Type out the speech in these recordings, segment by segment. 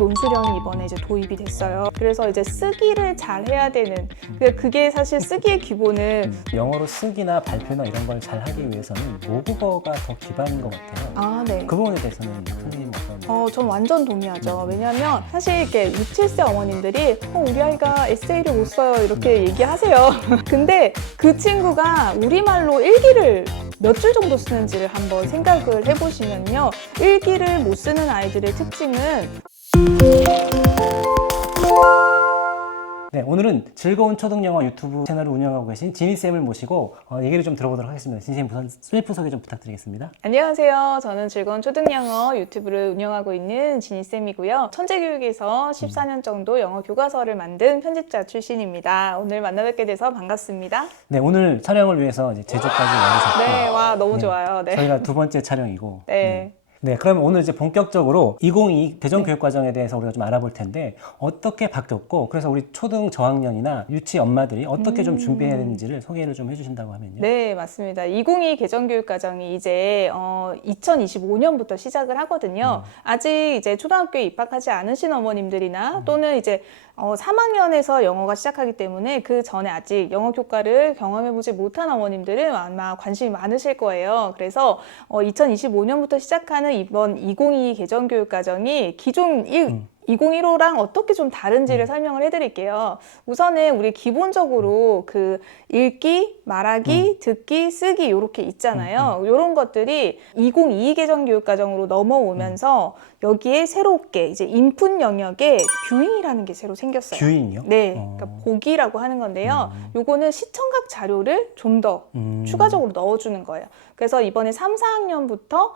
논술형이 이번에 이제 도입이 됐어요. 그래서 이제 쓰기를 잘 해야 되는, 그게 사실 쓰기의 기본은 영어로 쓰기나 발표나 이런 걸 잘 하기 위해서는 모국어가 더 기반인 것 같아요. 네. 그 부분에 대해서는 선생님 어떤? 전 완전 동의하죠. 왜냐면 사실 이렇게 6, 7세 어머님들이 우리 아이가 에세이를 못 써요 이렇게 얘기하세요. 근데 그 친구가 우리말로 일기를 몇 줄 정도 쓰는지를 한번 생각을 해보시면요. 일기를 못 쓰는 아이들의 특징은 네, 오늘은 즐거운 초등영어 유튜브 채널을 운영하고 계신 지니쌤을 모시고 얘기를 좀 들어보도록 하겠습니다. 지니쌤 우선 셀프 소개 좀 부탁드리겠습니다. 안녕하세요. 저는 즐거운 초등영어 유튜브를 운영하고 있는 지니쌤이고요. 천재교육에서 14년 정도 영어 교과서를 만든 편집자 출신입니다. 오늘 만나뵙게 돼서 반갑습니다. 네, 오늘 촬영을 위해서 이제 제주까지 와주셨고 네, 와 너무 좋아요. 네. 저희가 두 번째 촬영이고 네. 네, 그럼 오늘 이제 본격적으로 2022 대전교육과정에 대해서 우리가 좀 알아볼 텐데 어떻게 바뀌었고 그래서 우리 초등 저학년이나 유치 엄마들이 어떻게 좀 준비해야 되는지를 소개를 좀 해주신다고 하면요. 네, 맞습니다. 2022 개정교육과정이 이제 2025년부터 시작을 하거든요. 아직 이제 초등학교에 입학하지 않으신 어머님들이나 또는 이제 3학년에서 영어가 시작하기 때문에 그 전에 아직 영어 교과를 경험해보지 못한 어머님들은 아마 관심이 많으실 거예요. 그래서 2025년부터 시작하는 이번 2022 개정교육과정이 기존 2015랑 어떻게 좀 다른지를 설명을 해드릴게요. 우선은 우리 기본적으로 그 읽기, 말하기, 듣기, 쓰기 이렇게 있잖아요. 이런 것들이 2022 개정교육과정으로 넘어오면서 여기에 새롭게 이제 인풋 영역에 뷰잉이라는 게 새로 생겼어요. 뷰잉이요? 네, 그러니까 보기라고 하는 건데요. 요거는 시청각 자료를 좀 더 추가적으로 넣어주는 거예요. 그래서 이번에 3, 4학년부터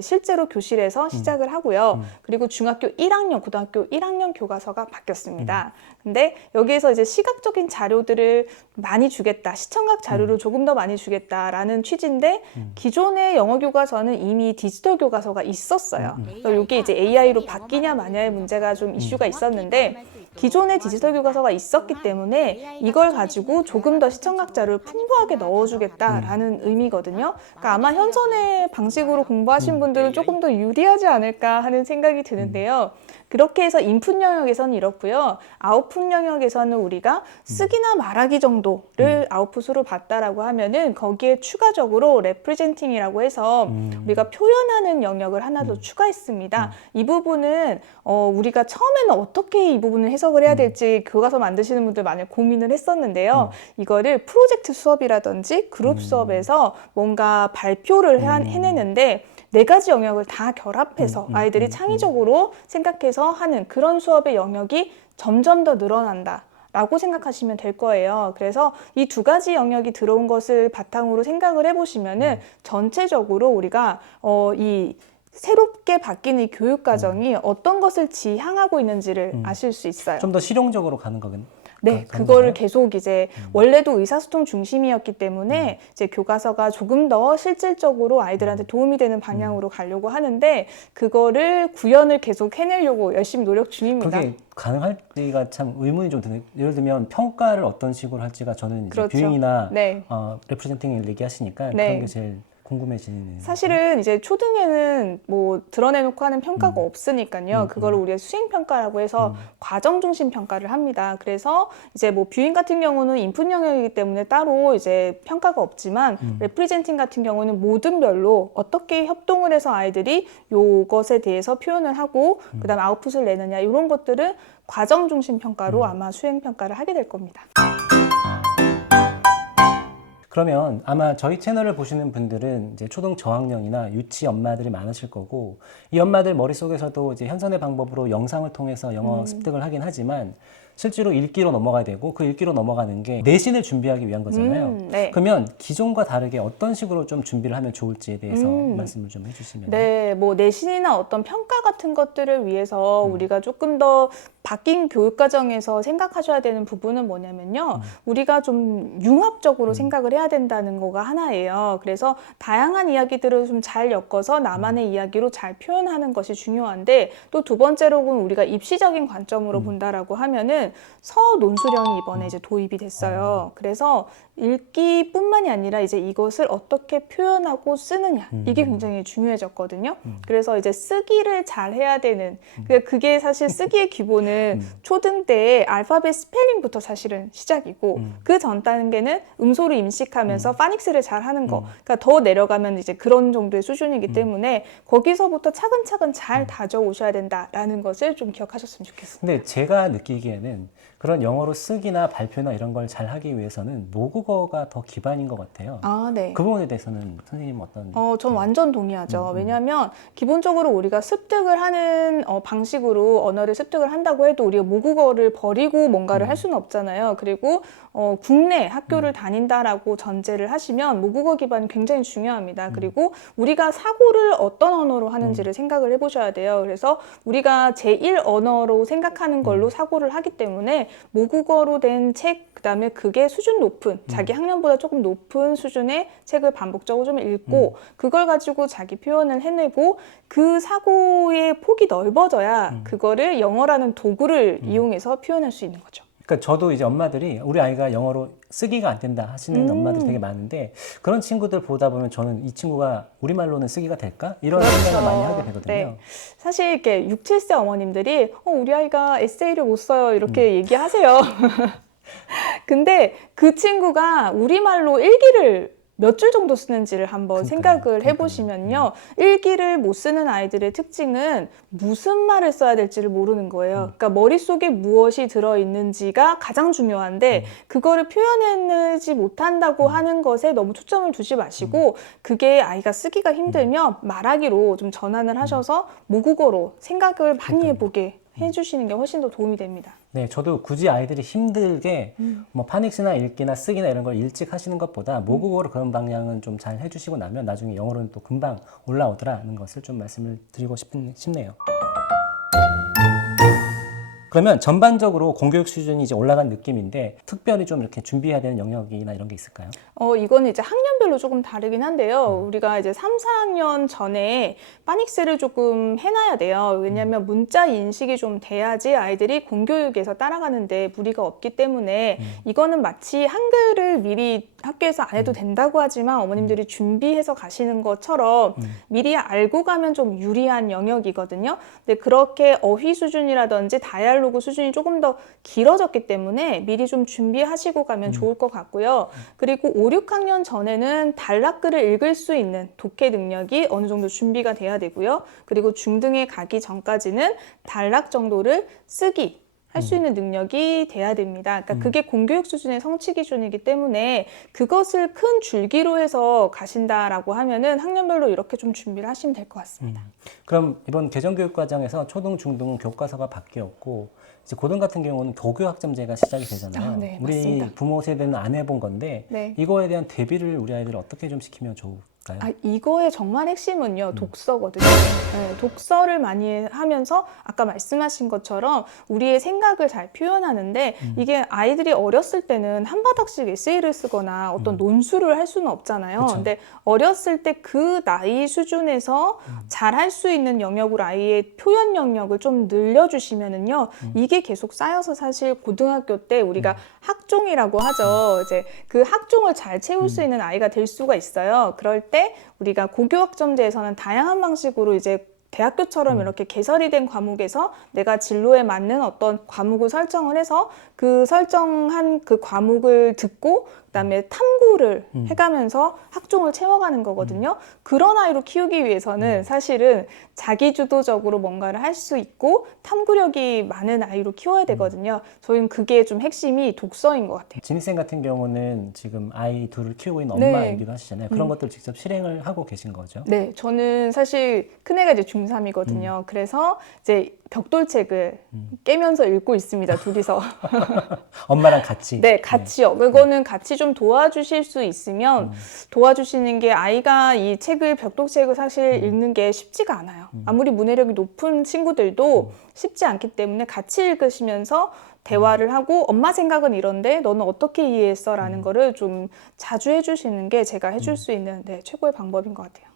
실제로 교실에서 시작을 하고요. 그리고 중학교 1학년, 고등학교 1학년 교과서가 바뀌었습니다. 근데 여기에서 이제 시각적인 자료들을 많이 주겠다, 시청각 자료를 조금 더 많이 주겠다라는 취지인데 기존의 영어 교과서는 이미 디지털 교과서가 있었어요. 그래서 이게 이제 AI로 바뀌냐 마냐의 문제가 좀 이슈가 있었는데 기존의 디지털 교과서가 있었기 때문에 이걸 가지고 조금 더 시청각 자료를 풍부하게 넣어주겠다라는 의미거든요. 그러니까 아마 현존의 방식으로 공부하신 분들은 조금 더 유리하지 않을까 하는 생각이 드는데요. 그렇게 해서 인풋 영역에서는 이렇고요. 아웃풋 영역에서는 우리가 쓰기나 말하기 정도를 아웃풋으로 봤다라고 하면은 거기에 추가적으로 레프리젠팅이라고 해서 우리가 표현하는 영역을 하나 더 추가했습니다. 이 부분은 우리가 처음에는 어떻게 이 부분을 해석을 해야 될지 교과서 만드시는 분들 많이 고민을 했었는데요. 이거를 프로젝트 수업이라든지 그룹 수업에서 뭔가 발표를 해내는데 4가지 영역을 다 결합해서 아이들이 창의적으로 생각해서 하는 그런 수업의 영역이 점점 더 늘어난다 라고 생각하시면 될 거예요. 그래서 이 2가지 영역이 들어온 것을 바탕으로 생각을 해보시면은 전체적으로 우리가 이 새롭게 바뀌는 이 교육 과정이 어떤 것을 지향하고 있는지를 아실 수 있어요. 좀 더 실용적으로 가는 거겠네. 네, 그거를 계속 이제 원래도 의사소통 중심이었기 때문에 이제 교과서가 조금 더 실질적으로 아이들한테 도움이 되는 방향으로 가려고 하는데 그거를 구현을 계속 해내려고 열심히 노력 중입니다. 그게 가능할지가 참 의문이 좀 드네요. 예를 들면 평가를 어떤 식으로 할지가 저는 이제 그렇죠. 뷰잉이나 네. 레프레젠팅을 얘기하시니까 네. 그런 게 제일 궁금해지는. 사실은 이제 초등에는 뭐 드러내놓고 하는 평가가 없으니까요. 그거를 우리가 수행평가라고 해서 과정 중심 평가를 합니다. 그래서 이제 뭐 뷰잉 같은 경우는 인풋 영역이기 때문에 따로 이제 평가가 없지만 레프리젠팅 같은 경우는 모든 별로 어떻게 협동을 해서 아이들이 요것에 대해서 표현을 하고 그다음 아웃풋을 내느냐 이런 것들은 과정 중심 평가로 아마 수행평가를 하게 될 겁니다. 그러면 아마 저희 채널을 보시는 분들은 이제 초등 저학년이나 유치 엄마들이 많으실 거고 이 엄마들 머릿속에서도 이제 현선의 방법으로 영상을 통해서 영어 습득을 하긴 하지만 실제로 읽기로 넘어가야 되고 그 읽기로 넘어가는 게 내신을 준비하기 위한 거잖아요. 네. 그러면 기존과 다르게 어떤 식으로 좀 준비를 하면 좋을지에 대해서 말씀을 좀 해주시면. 네, 뭐 내신이나 어떤 평가 같은 것들을 위해서 우리가 조금 더 바뀐 교육 과정에서 생각하셔야 되는 부분은 뭐냐면요. 우리가 좀 융합적으로 생각을 해야 된다는 거가 하나예요. 그래서 다양한 이야기들을 좀 잘 엮어서 나만의 이야기로 잘 표현하는 것이 중요한데 또 두 번째로는 우리가 입시적인 관점으로 본다라고 하면은 서논술형이 이번에 이제 도입이 됐어요. 그래서 읽기뿐만이 아니라 이제 이것을 어떻게 표현하고 쓰느냐 이게 굉장히 중요해졌거든요. 그래서 이제 쓰기를 잘 해야 되는 그게 사실 쓰기의 기본은 초등 때의 알파벳 스펠링부터 사실은 시작이고 그 전 단계는 음소를 임식하면서 파닉스를 잘 하는 거. 그러니까 더 내려가면 이제 그런 정도의 수준이기 때문에 거기서부터 차근차근 잘 다져오셔야 된다라는 것을 좀 기억하셨으면 좋겠습니다. 근데 제가 느끼기에는 그런 영어로 쓰기나 발표나 이런 걸 잘 하기 위해서는 모국어가 더 기반인 것 같아요. 아, 네. 그 부분에 대해서는 선생님은 어떤? 전 완전 동의하죠. 왜냐하면 기본적으로 우리가 습득을 하는 방식으로 언어를 습득을 한다고 해도 우리가 모국어를 버리고 뭔가를 할 수는 없잖아요. 그리고 국내 학교를 다닌다라고 전제를 하시면 모국어 기반이 굉장히 중요합니다. 그리고 우리가 사고를 어떤 언어로 하는지를 생각을 해보셔야 돼요. 그래서 우리가 제1 언어로 생각하는 걸로 사고를 하기 때문에 모국어로 된 책, 그다음에 그게 수준 높은, 자기 학년보다 조금 높은 수준의 책을 반복적으로 좀 읽고 그걸 가지고 자기 표현을 해내고 그 사고의 폭이 넓어져야 그거를 영어라는 도구를 이용해서 표현할 수 있는 거죠. 그러니까 저도 이제 엄마들이 우리 아이가 영어로 쓰기가 안 된다 하시는 엄마들 되게 많은데 그런 친구들 보다 보면 저는 이 친구가 우리말로는 쓰기가 될까? 이런 생각을 많이 하게 되거든요. 네. 사실 이렇게 6, 7세 어머님들이 우리 아이가 에세이를 못 써요 이렇게 얘기하세요. 근데 그 친구가 우리말로 일기를 몇 줄 정도 쓰는지를 한번 생각을 해보시면요. 일기를 못 쓰는 아이들의 특징은 무슨 말을 써야 될지를 모르는 거예요. 그러니까 머릿속에 무엇이 들어있는지가 가장 중요한데 그거를 표현해내지 못한다고 하는 것에 너무 초점을 두지 마시고 그게 아이가 쓰기가 힘들면 말하기로 좀 전환을 하셔서 모국어로 생각을 많이 해보게 해주시는 게 훨씬 더 도움이 됩니다. 네, 저도 굳이 아이들이 힘들게 뭐 파닉스나 읽기나 쓰기나 이런 걸 일찍 하시는 것보다 모국어로 그런 방향은 좀 잘 해주시고 나면 나중에 영어로는 또 금방 올라오더라는 것을 좀 말씀을 드리고 싶네요. 그러면 전반적으로 공교육 수준이 이제 올라간 느낌인데 특별히 좀 이렇게 준비해야 되는 영역이나 이런 게 있을까요? 이거는 이제 학년별로 조금 다르긴 한데요. 우리가 이제 3, 4학년 전에 파닉스를 조금 해놔야 돼요. 왜냐하면 문자 인식이 좀 돼야지 아이들이 공교육에서 따라가는데 무리가 없기 때문에 이거는 마치 한글을 미리 학교에서 안 해도 된다고 하지만 어머님들이 준비해서 가시는 것처럼 미리 알고 가면 좀 유리한 영역이거든요. 근데 그렇게 어휘 수준이라든지 다이알로그 수준이 조금 더 길어졌기 때문에 미리 좀 준비하시고 가면 좋을 것 같고요. 그리고 5, 6학년 전에는 단락글을 읽을 수 있는 독해 능력이 어느 정도 준비가 돼야 되고요. 그리고 중등에 가기 전까지는 단락 정도를 쓰기 할 수 있는 능력이 돼야 됩니다. 그러니까 그게 공교육 수준의 성취 기준이기 때문에 그것을 큰 줄기로 해서 가신다라고 하면은 학년별로 이렇게 좀 준비를 하시면 될 것 같습니다. 그럼 이번 개정교육 과정에서 초등, 중등은 교과서가 바뀌었고 이제 고등 같은 경우는 교교학점제가 시작이 되잖아요. 네, 우리 맞습니다. 부모 세대는 안 해본 건데 네. 이거에 대한 대비를 우리 아이들이 어떻게 좀 시키면 좋을까요? 이거의 정말 핵심은요, 독서거든요. 네, 독서를 많이 하면서 아까 말씀하신 것처럼 우리의 생각을 잘 표현하는데 이게 아이들이 어렸을 때는 한 바닥씩 에세이를 쓰거나 어떤 논술을 할 수는 없잖아요. 그쵸. 근데 어렸을 때 그 나이 수준에서 잘 할 수 있는 영역으로 아이의 표현 영역을 좀 늘려주시면은요, 이게 계속 쌓여서 사실 고등학교 때 우리가 학종이라고 하죠. 이제 그 학종을 잘 채울 수 있는 아이가 될 수가 있어요. 그럴 때 우리가 고교학점제에서는 다양한 방식으로 이제 대학교처럼 이렇게 개설이 된 과목에서 내가 진로에 맞는 어떤 과목을 설정을 해서 그 설정한 그 과목을 듣고 그다음에 탐구를 해가면서 학종을 채워가는 거거든요. 그런 아이로 키우기 위해서는 사실은 자기주도적으로 뭔가를 할 수 있고 탐구력이 많은 아이로 키워야 되거든요. 저희는 그게 좀 핵심이 독서인 것 같아요. 진희쌤 같은 경우는 지금 아이 둘을 키우고 있는 네. 엄마이기도 하시잖아요. 그런 것들 직접 실행을 하고 계신 거죠? 네, 저는 사실 큰애가 이제 중3이거든요. 그래서 이제 벽돌책을 깨면서 읽고 있습니다, 둘이서. 엄마랑 같이? 네, 같이요. 그거는 같이 좀 도와주실 수 있으면 도와주시는 게 아이가 이 책을, 벽돌책을 사실 읽는 게 쉽지가 않아요. 아무리 문해력이 높은 친구들도 쉽지 않기 때문에 같이 읽으시면서 대화를 하고 엄마 생각은 이런데 너는 어떻게 이해했어? 라는 거를 좀 자주 해주시는 게 제가 해줄 수 있는 최고의 방법인 것 같아요.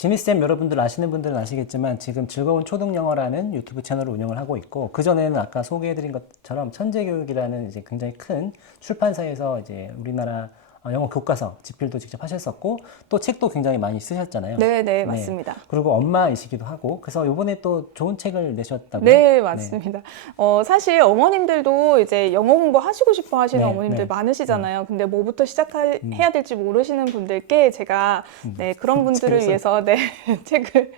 지니쌤 여러분들 아시는 분들은 아시겠지만 지금 즐거운 초등영어라는 유튜브 채널을 운영을 하고 있고 그전에는 아까 소개해드린 것처럼 천재교육이라는 이제 굉장히 큰 출판사에서 이제 우리나라 영어 교과서 집필도 직접 하셨었고 또 책도 굉장히 많이 쓰셨잖아요. 네, 맞습니다. 그리고 엄마이시기도 하고 그래서 이번에 또 좋은 책을 내셨다고요? 네, 맞습니다. 사실 어머님들도 이제 영어 공부 하시고 싶어 하시는 네, 어머님들 네. 많으시잖아요. 근데 뭐부터 시작해야 될지 모르시는 분들께 제가 그런 분들을 그래서- 위해서 책을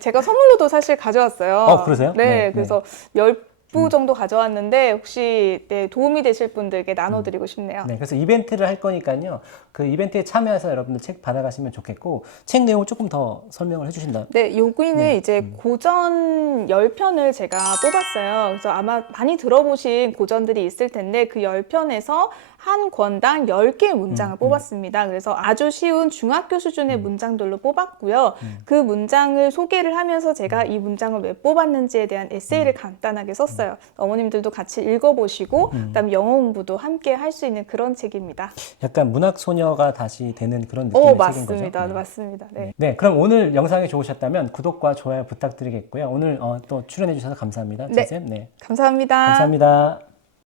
제가 선물로도 사실 가져왔어요. 그러세요? 네, 그래서 10부 정도 가져왔는데 혹시 도움이 되실 분들께 나눠드리고 싶네요. 네, 그래서 이벤트를 할 거니까요. 그 이벤트에 참여해서 여러분들 책 받아가시면 좋겠고 책 내용을 조금 더 설명을 해주신다. 네, 여기는 이제 고전 10편을 제가 뽑았어요. 그래서 아마 많이 들어보신 고전들이 있을 텐데 그 10편에서 한 권당 10개의 문장을 뽑았습니다. 그래서 아주 쉬운 중학교 수준의 문장들로 뽑았고요. 그 문장을 소개를 하면서 제가 이 문장을 왜 뽑았는지에 대한 에세이를 간단하게 썼어요. 어머님들도 같이 읽어보시고 그다음에 영어 공부도 함께 할 수 있는 그런 책입니다. 약간 문학 소녀가 다시 되는 그런 느낌의 책인 거죠. 맞습니다. 맞습니다. 네. 네, 그럼 오늘 영상이 좋으셨다면 구독과 좋아요 부탁드리겠고요. 오늘 또 출연해 주셔서 감사합니다. 네. 쌤. 네, 감사합니다. 감사합니다.